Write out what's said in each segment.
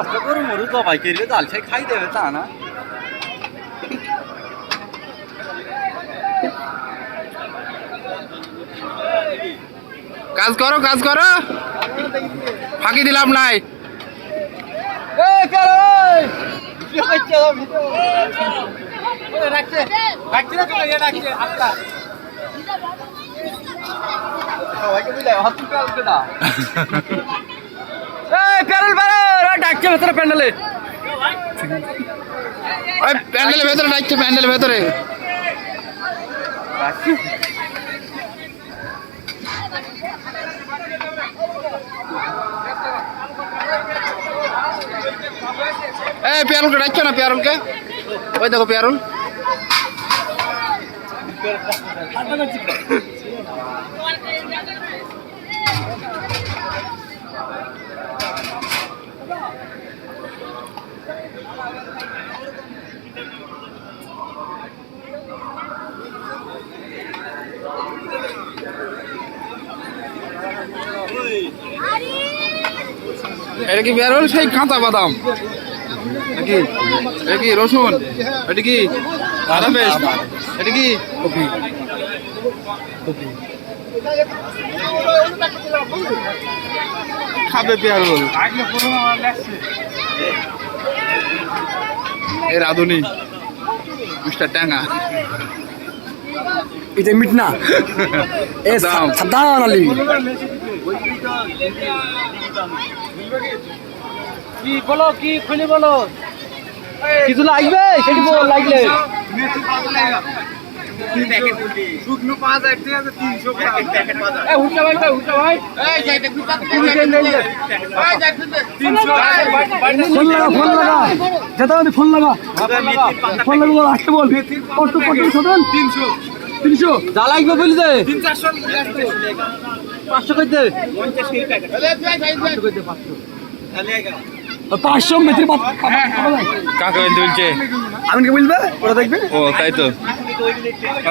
কষ্ট করে মরু জবাই করবে জাল সে খাই দেবে তা না কাজ করো ফাঁকি দিলাম নাই প্যান্ডেলের ভেতরে ডাকছে প্যান্ডেলের ভেতরে পেয়ারুলকে ডাকছো না পেয়ারুলকে ওই দেখো পেয়ারুল এটা কি পেয়ারুল সেই কাঁচা বাদাম নাকি এটা কি রসুন এটা কি আদা পেস্ট এটা কি কফি খাবে পেয়ারুল এ রাধুনি মিস্টার ট্যাঙ্গা এটা মিট না এ সাদা আলি কি বলো কি খুলে বলো কিছু লাগবে সেটি বল লাগলে শুকনো 5000 থেকে 300 প্যাকেট 5000 এ হুটা ভাই এই যাইতে ফোন লাগা যেটা ফোন লাগা আসতে বল কত সদন 300 যা লাগবে বলি দে 500 কই দে 50 কেজি প্যাকেট 500 কই দে 500 মেথির কাকা বলছে আমি কি বলবে ওরা দেখবে ও তাই তো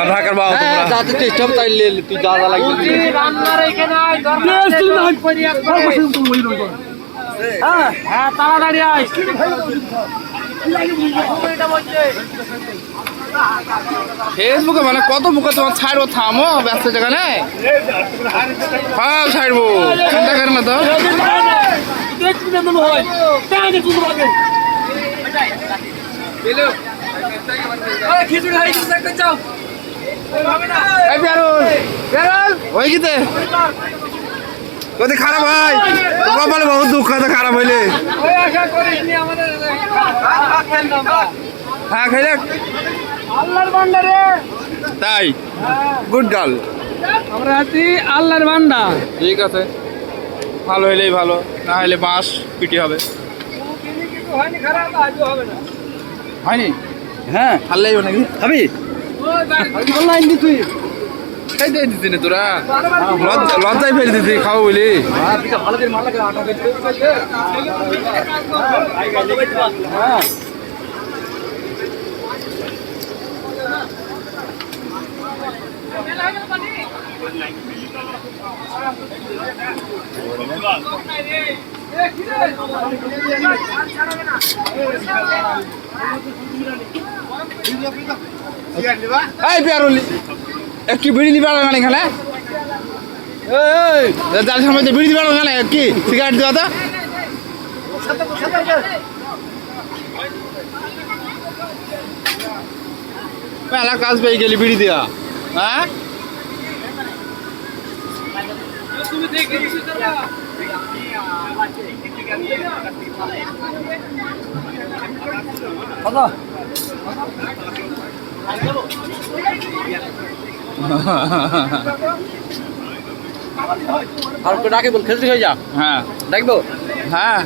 ঢাকার বাবা তোমরা যাতে টেস্ট হবে তাই তুই যা যা লাগবে রান্নার এখানে আয় দরকার করি একবার হ্যাঁ তাড়াতাড়ি আয় ফেসবুকে মানে কত মুখে তোমার ছাড়বো থামো ব্যস্ত জায়গা হ্যাঁ ছাড়বো চিন্তা করে না তো খারাপ হয় কপালে বহুত দুঃখ খারাপ হইলে হ্যাঁ খাইলে আল্লাহর ভান্ডারে তাই গুড গার্ল আমরা আছি আল্লাহর ভান্ডা ঠিক আছে ভালো হইলেই ভালো না হলে বাঁশ পিটি হবে হয়নি হ্যাঁ হারলেই নাকি খাবি অনলাইন দি তুই খাই দিয়ে দিতি না তোরা লজ্জায় ফেলে দিতি খাবো বলি ভালো করে মাল লাগে আটা হ্যাঁ এই পেয়ারুলি একটু বিড়ি দিবে না এখানে যার সামনে বিড়ি দিবে না কি সিগারেট দেওয়া তো মেলা কাজ পেয়ে গেলি বিড়ি দেওয়া হ্যাঁ আর তো ডাকে বল খেলতে হয়ে যা হ্যাঁ দেখবো হ্যাঁ